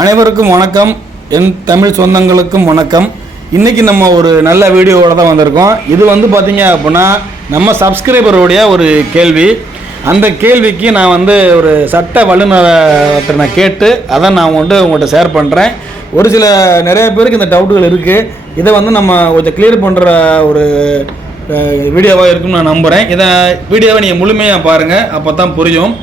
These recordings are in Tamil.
அனைவருக்கும் வணக்கம். என் தமிழ் சொந்தங்களுக்கும் வணக்கம். இன்றைக்கி நம்ம ஒரு நல்ல வீடியோவோட தான் வந்திருக்கோம். இது வந்து பார்த்தீங்க அப்படின்னா நம்ம சப்ஸ்கிரைபருடைய ஒரு கேள்வி. அந்த கேள்விக்கு நான் வந்து ஒரு சட்ட வல்லுநரை நான் கேட்டு அதை நான் வந்து உங்கள்கிட்ட ஷேர் பண்ணுறேன் ஒரு சில நிறைய பேருக்கு இந்த டவுட்டுகள் இருக்குது இதை வந்து நம்ம கொஞ்சம் கிளியர் பண்ணுற ஒரு வீடியோவாக இருக்கும்னு நான் நம்புகிறேன் இதை வீடியோவை நீங்கள் முழுமையாக பாருங்கள் அப்போ தான் புரியும்.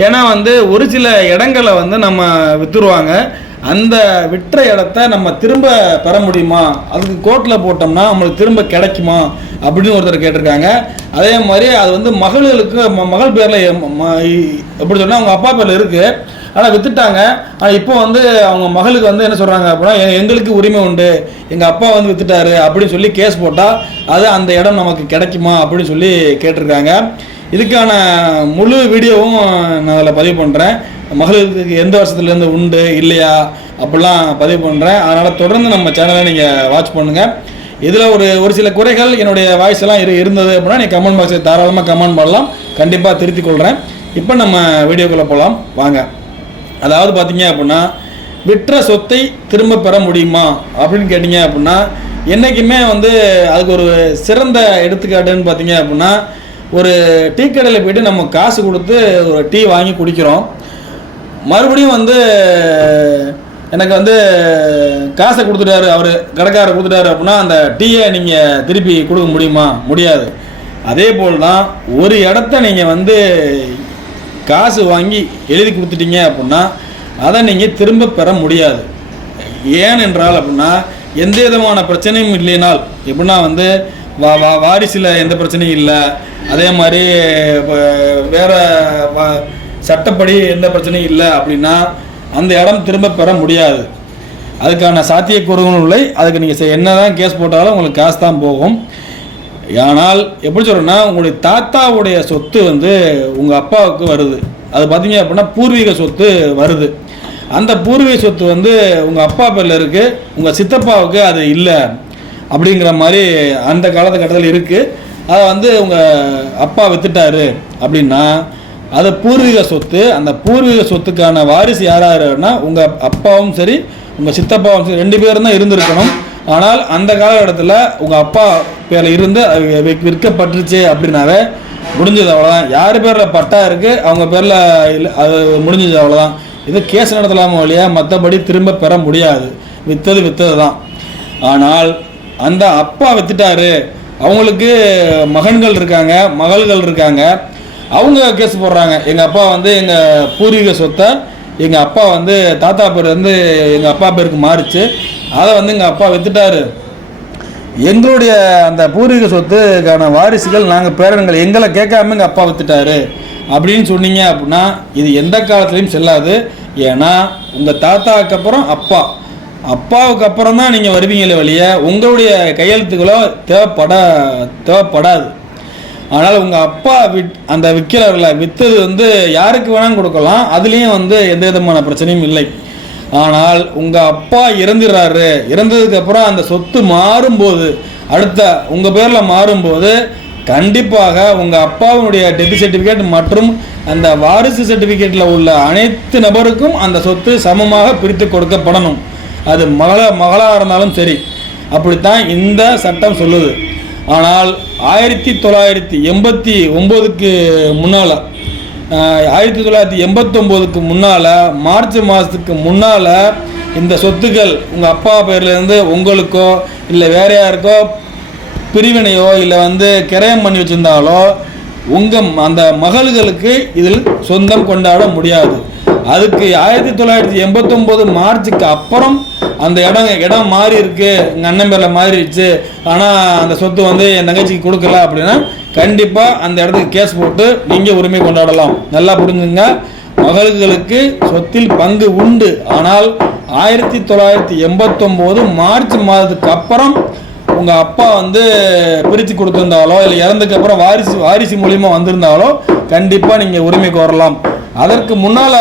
ஏன்னா வந்து ஒரு சில இடங்களை வந்து நம்ம விற்றுருவாங்க அந்த விற்ற இடத்த நம்ம திரும்ப பெற முடியுமா? அதுக்கு கோர்ட்டில் போட்டோம்னா நம்மளுக்கு திரும்ப கிடைக்குமா? அப்படின்னு ஒருத்தர் கேட்டிருக்காங்க. அதே மாதிரி அது வந்து மகளுக்கு ம- மகள் பேரில் எப்படி சொன்னால் அவங்க அப்பா பேரில் இருக்குது ஆனால் வித்துட்டாங்க. ஆனால் இப்போ வந்து அவங்க மகளுக்கு வந்து என்ன சொல்கிறாங்க அப்படின்னா எங்களுக்கு உரிமை உண்டு. எங்கள் அப்பா வந்து வித்துட்டாரு. அப்படின்னு சொல்லி கேஸ் போட்டால் அது அந்த இடம் நமக்கு கிடைக்குமா? அப்படின்னு சொல்லி கேட்டிருக்காங்க. இதுக்கான முழு வீடியோவும் நான் அதில் பதிவு பண்ணுறேன் மகளிருக்கு எந்த வருஷத்துலேருந்து உண்டு இல்லையா அப்படிலாம் பதிவு பண்ணுறேன் அதனால் தொடர்ந்து நம்ம சேனலை நீங்கள் வாட்ச் பண்ணுங்கள் இதில் ஒரு ஒரு சில குறைகள் என்னுடைய வாய்ஸ் எல்லாம் இரு இருந்தது அப்படின்னா நீ கமெண்ட் பாக்ஸில் தாராளமாக கமெண்ட் பண்ணலாம். கண்டிப்பாக திருத்திக் கொள்கிறேன் இப்போ நம்ம வீடியோக்குள்ளே போகலாம் வாங்க. அதாவது பார்த்தீங்க அப்படின்னா விற்ற சொத்தை திரும்ப பெற முடியுமா அப்படின்னு கேட்டிங்க அப்படின்னா என்றைக்குமே வந்து அதுக்கு ஒரு சிறந்த எடுத்துக்காட்டுன்னு பார்த்தீங்க அப்படின்னா ஒரு டீ கடையில் போயிட்டு நம்ம காசு கொடுத்து ஒரு டீ வாங்கி குடிக்கிறோம். மறுபடியும் வந்து எனக்கு வந்து காசை கொடுத்துட்டாரு அவர் கடைக்காரர் கொடுத்துட்டாரு அப்படின்னா அந்த டீயை நீங்கள் திருப்பி கொடுக்க முடியுமா? முடியாது. அதே போல் தான் ஒரு இடத்த நீங்கள் வந்து காசு வாங்கி எழுதி கொடுத்துட்டீங்க அப்படின்னா அதை நீங்கள் திரும்ப பெற முடியாது. ஏன் என்றால் அப்படின்னா எந்த விதமான பிரச்சனையும் இல்லைனால் எப்படின்னா வந்து வா வா வாரிசில் எந்த பிரச்சனையும் இல்லை. அதே மாதிரி வேறு வேற வ- சட்டப்படி எந்த பிரச்சனையும் இல்லை அப்படின்னா அந்த இடம் திரும்ப பெற முடியாது. அதுக்கான சாத்தியக்கூறுகளும் இல்லை. அதுக்கு நீங்கள் என்ன தான் கேஸ் போட்டாலும் உங்களுக்கு காசு தான் போகும். ஆனால் எப்படி சொல்கிறேன்னா உங்களுடைய தாத்தாவுடைய சொத்து வந்து உங்கள் அப்பாவுக்கு வருது. அது பார்த்தீங்க அப்படின்னா பூர்வீக சொத்து வருது. அந்த பூர்வீக சொத்து வந்து உங்கள் அப்பா பேரில் இருக்குது உங்கள் சித்தப்பாவுக்கு அது இல்லை. அப்படிங்கிற மாதிரி அந்த காலத்துக்கட்டத்தில் இருக்குது அதை வந்து உங்கள் அப்பா வித்துட்டாரு அப்படின்னா அது பூர்வீக சொத்து அந்த பூர்வீக சொத்துக்கான வாரிசு யாராருன்னா உங்கள் அப்பாவும் சரி உங்கள் சித்தப்பாவும் சரி ரெண்டு பேரும் தான் இருந்திருக்கணும். ஆனால் அந்த காலகட்டத்தில் உங்கள் அப்பா பேரில் இருந்து அது விற்கப்பட்டுருச்சு அப்படின்னாவே முடிஞ்சது அவ்வளோதான் யார் பேரில் பட்டா இருக்குது அவங்க பேரில் இல்லை அது முடிஞ்சது அவ்வளோதான் இது கேஸ் நடத்தலாமோ இல்லையா? மற்றபடி திரும்ப பெற முடியாது. விற்றது விற்றது தான் ஆனால் அந்த அப்பா வித்துட்டாரு. அவங்களுக்கு மகன்கள் இருக்காங்க மகள்கள் இருக்காங்க. அவங்க கேஸ் போடுறாங்க. எங்கள் அப்பா வந்து எங்கள் பூர்வீக சொத்தை எங்கள் அப்பா வந்து தாத்தா பேர் வந்து எங்கள் அப்பா பேருக்கு மாறிச்சு. அதை வந்து எங்கள் அப்பா வித்துட்டாரு. எங்களுடைய அந்த பூர்வீக சொத்துக்கான வாரிசுகள் நாங்கள் பேரன்கள் எங்களை கேட்காம எங்கள் அப்பா வித்துட்டாரு. அப்படின்னு சொன்னீங்க அப்படின்னா இது எந்த காலத்துலேயும் செல்லாது. ஏன்னா உங்கள் தாத்தாவுக்கு அப்புறம் அப்பா. அப்பாவுக்கு அப்புறம் தான் நீங்கள் வருவீங்களே வழிய உங்களுடைய கையெழுத்துக்களோ தேவைப்பட தேவைப்படாது. ஆனால் உங்கள் அப்பா விட் அந்த விற்கிறவர்களை விற்றது வந்து யாருக்கு வேணாலும் கொடுக்கலாம் அதுலேயும் வந்து எந்த விதமான பிரச்சனையும் இல்லை. ஆனால் உங்கள் அப்பா இறந்துடுறாரு இறந்ததுக்கப்புறம் அந்த சொத்து மாறும்போது அடுத்த உங்கள் பேரில் மாறும்போது கண்டிப்பாக உங்கள் அப்பாவுடைய டெத் சர்டிஃபிகேட் மற்றும் அந்த வாரிசு சர்டிஃபிகேட்டில் உள்ள அனைத்து நபருக்கும் அந்த சொத்து சமமாக பிரித்து கொடுக்கப்படணும். அது மகள மகளாக இருந்தாலும் சரி. அப்படித்தான் இந்த சட்டம் சொல்லுது. ஆனால் ஆயிரத்தி தொள்ளாயிரத்தி எண்பத்தி ஒம்போதுக்கு முன்னால் ஆயிரத்தி தொள்ளாயிரத்தி எண்பத்தொம்போதுக்கு முன்னால் மார்ச் மாதத்துக்கு முன்னால் இந்த சொத்துக்கள் உங்கள் அப்பா பேர்லேருந்து உங்களுக்கோ இல்லை வேற யாருக்கோ பிரிவினையோ இல்லை வந்து கிரயம் பண்ணி வச்சுருந்தாலோ உங்கள் அந்த மகள்களுக்கு இதில் சொந்தம் கொண்டாட முடியாது. அதுக்கு ஆயிரத்தி தொள்ளாயிரத்தி எண்பத்தொம்போது மார்ச்சுக்கு அப்புறம் அந்த இடம் இடம் மாறி இருக்கு. எங்கள் அண்ணன் பேரில் மாறிடுச்சு. ஆனால் அந்த சொத்து வந்து என் தங்கச்சிக்கு கொடுக்கல அப்படின்னா கண்டிப்பாக அந்த இடத்துக்கு கேஸ் போட்டு நீங்கள் உரிமை கொண்டாடலாம். நல்லா புரிஞ்சுங்க. மகள்களுக்கு சொத்தில் பங்கு உண்டு. ஆனால் ஆயிரத்தி தொள்ளாயிரத்தி எண்பத்தொம்போது மார்ச் மாதத்துக்கு அப்புறம் உங்கள் அப்பா வந்து பிரித்து கொடுத்துருந்தாலோ இல்லை இறந்ததுக்கு அப்புறம் வாரிசு வாரிசு மூலிமா வந்திருந்தாலோ கண்டிப்பாக நீங்கள் உரிமை கோரலாம். அதற்கு முன்னால்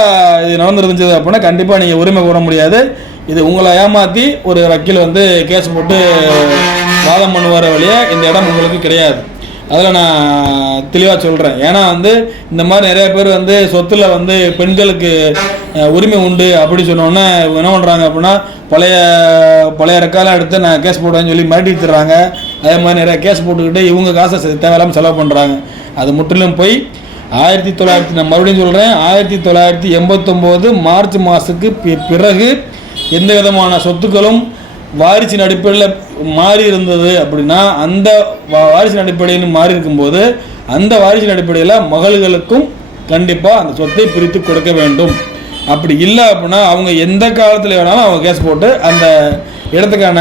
இது நடந்துருந்துச்சு அப்படின்னா கண்டிப்பாக நீங்கள் உரிமை கூற முடியாது. இது உங்களை ஏமாற்றி ஒரு வக்கீல் வந்து கேஸ் போட்டு வாதம் பண்ணுவார வழியே இந்த இடம் உங்களுக்கு கிடையாது. அதில் நான் தெளிவாக சொல்கிறேன் ஏன்னா வந்து இந்த மாதிரி நிறைய பேர் வந்து சொத்தில் வந்து பெண்களுக்கு உரிமை உண்டு அப்படி சொன்னோன்னே என்ன பண்ணுறாங்க அப்படின்னா பழைய பழைய ரெக்காலாம் எடுத்து நான் கேஸ் போடுவேன்னு சொல்லி மிரட்டி தர்றாங்க அதே மாதிரி நிறைய கேஸ் போட்டுக்கிட்டு இவங்க காசை செ- தேவையில்லாமல் செலவு பண்ணுறாங்க அது முற்றிலும் போய். ஆயிரத்தி தொள்ளாயிரத்தி நான் மறுபடியும் சொல்கிறேன் ஆயிரத்தி தொள்ளாயிரத்தி எண்பத்தொம்போது மார்ச் மாதத்துக்கு பிறகு எந்த விதமான சொத்துக்களும் வாரிசின் அடிப்படையில் மாறி இருந்தது அப்படின்னா அந்த வா- வாரிசின் அடிப்படையில் மாறி இருக்கும்போது அந்த வாரிசின் அடிப்படையில் மகள்களுக்கும் கண்டிப்பாக அந்த சொத்தை பிரித்து கொடுக்க வேண்டும். அப்படி இல்லை அப்படின்னா அவங்க எந்த காலத்தில் வேணாலும் அவங்க கேஸ் போட்டு அந்த இடத்துக்கான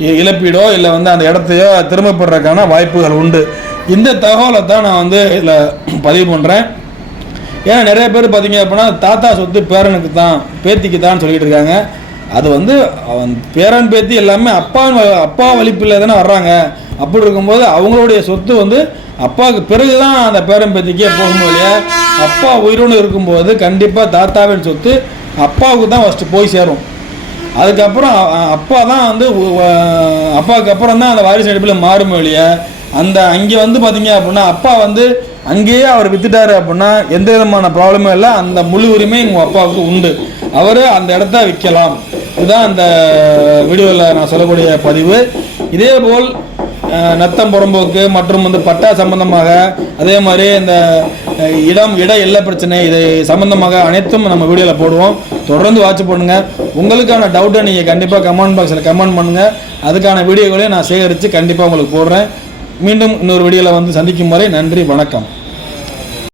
இ- இழப்பீடோ இல்லை வந்து அந்த இடத்தையோ திரும்பப்படுறதுக்கான வாய்ப்புகள் உண்டு. இந்த தகவலை தான் நான் வந்து இதில் பதிவு பண்ணுறேன் ஏன்னா நிறைய பேர் பார்த்தீங்க அப்படின்னா தாத்தா சொத்து பேரனுக்கு தான் பேத்திக்கு தான் சொல்லிகிட்டு இருக்காங்க. அது வந்து அவன் பேரன் பேத்தி எல்லாமே அப்பா அப்பா வலிப்பில் தானே வர்றாங்க. அப்படி இருக்கும்போது அவங்களுடைய சொத்து வந்து அப்பாவுக்கு பிறகு தான் அந்த பேரன் பேத்திக்கே போகும் இல்லையா? அப்பா உயிரோடு இருக்கும்போது கண்டிப்பாக தாத்தாவின் சொத்து அப்பாவுக்கு தான் ஃபஸ்ட்டு போய் சேரும். அதுக்கப்புறம் அப்பா தான் வந்து அப்பாவுக்கு அப்புறம் தான் அந்த வாரிசு அடிப்பில் மாறும் இல்லையா? அந்த அங்கே வந்து பார்த்தீங்க அப்படின்னா அப்பா வந்து அங்கேயே அவர் வித்துட்டாரு அப்படின்னா எந்த விதமான ப்ராப்ளமும் இல்லை. அந்த முழு உரிமை உங்கள் அப்பாவுக்கு உண்டு. அவர் அந்த இடத்த விற்கலாம். இதுதான் அந்த வீடியோவில் நான் சொல்லக்கூடிய பதிவு. இதே போல் நத்தம் புறம்போக்கு மற்றும் வந்து பட்டா சம்பந்தமாக அதே மாதிரி இந்த இடம் இட எல்ல பிரச்சனை இதை சம்பந்தமாக அனைத்தும் நம்ம வீடியோவில் போடுவோம். தொடர்ந்து வாட்ச் பண்ணுங்கள் உங்களுக்கான டவுட்டை நீங்கள் கண்டிப்பாக கமெண்ட் பாக்ஸில் கமெண்ட் பண்ணுங்கள் அதுக்கான வீடியோகளையும் நான் சேகரித்து கண்டிப்பாக உங்களுக்கு போடுறேன். மீண்டும் இன்னொரு வீடியோவில் வந்து சந்திக்கும் வரை நன்றி வணக்கம்.